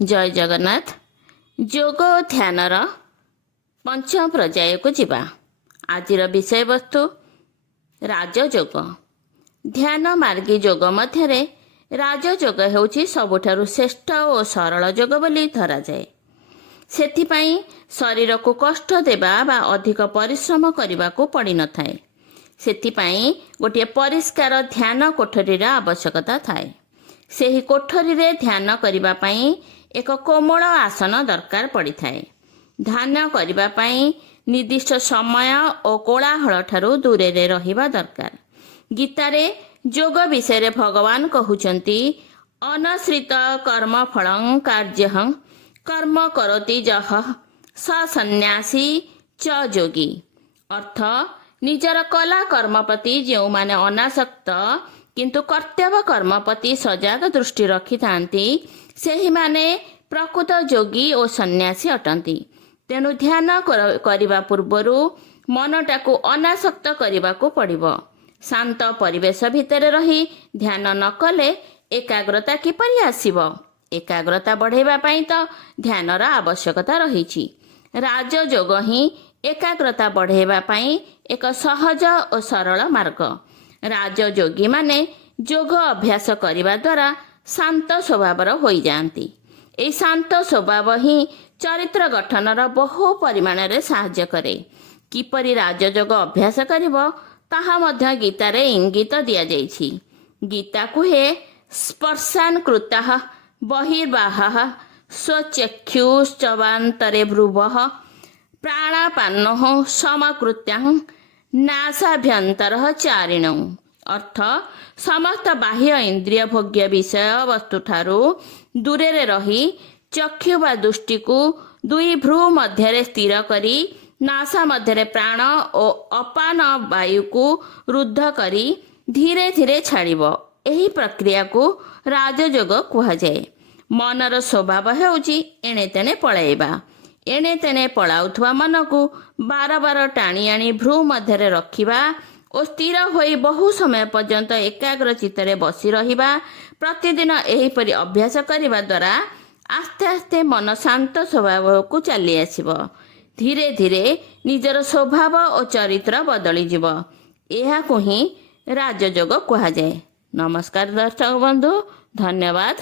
जय जगन्नाथ। जोग और ध्यानर पंचम पर्याय को जीवा। आजिर विषय वस्तु राजयोग। ध्यान मार्गी जोग मध्य राजयोग हेउछि सबुठारु श्रेष्ठ और सरल जोग बोली धरा जाए। सेथिपाई शरीर को कष्ट देवा बा अधिक परिश्रम करने को पड़ी न थाए। सेथिपाई गोटे परिष्कार ध्यान कोठरीर आवश्यकता थाए। सेही कोठरी रे ध्यान करिबा पाई एक कोमल आसन दरकार पड़ी थाए। ध्यान करिबा पाई निर्दिष्ट समय और कोलाहल ठारू दूरे रे रहिबा दरकार। गीतारे जोग विषय भगवान कहउचंती अनश्रित कर्म फलं कार्यहं कर्म करोति जह स सन्यासी च जोगी। अर्थ निजर कला कर्म प्रति जो माने अनासक्त किंतु कर्तव्य कर्म प्रति सजग दृष्टि रखि थांती सेही माने प्रकृत जोगी और सन्यासी अटंती। तेणु ध्यान करिबा पूर्वरु मनटाकू अनासक्त करिबाकू पड़िबो। शांत परिवेश भितर रही ध्यान न कले एकाग्रता किपरि आसीबो। एकाग्रता बढ़ेबा पाई तो ध्यानर आवश्यकता रहिछि। राजयोग ही एकाग्रता बढ़ेबा पाई एक सहज और सरल मार्ग। राजयोगी माने जोग अभ्यास करिबा द्वारा शांत स्वभावर होई जांती। ए शांत स्वभाव ही चरित्र गठनर बहु परिमाण रे सहाय्य करे। किपरि राजयोग अभ्यास करिबो ताहा मध्य गीतारे इंगित दिया जाइछि। गीता कुहे स्पर्शान कृतः बहिर्बाहः स्वचक्षुश्चवान्तरे भ्रुवः प्राणापानः समकृत्यां नासाभ्यंतरः चारिणौ। अर्थ समस्त बाह्य इंद्रिय भोग्य विषय वस्तु ठारू दूरे रे रही चक्षु बा दृष्टि को दुई भ्रू मध्य स्थिर करी नासा मध्य प्राण और अपान वायु को रुद्ध करी धीरे धीरे छाड़िबो। एही प्रक्रिया को राजयोग कुहा जाए। मनर स्वभाव हेउची एणे तेणे पळाइबा। एणे तेणे पळाउथुवा मन को बार बार टाणी आनी भ्रू मध्य रखिबा और स्थिर होई बहु समय पर्यंत एकाग्र चित्तरे बसी रहिबा। प्रतिदिन एहीपरि अभ्यास करिबा द्वारा आस्ते आस्ते मन शांत स्वभाव को चली आसिबो। धीरे धीरे निजर स्वभाव और चरित्र बदली जिवो। एहाकु ही राजयोग कुहा जाए। नमस्कार दर्शक बंधु, धन्यवाद।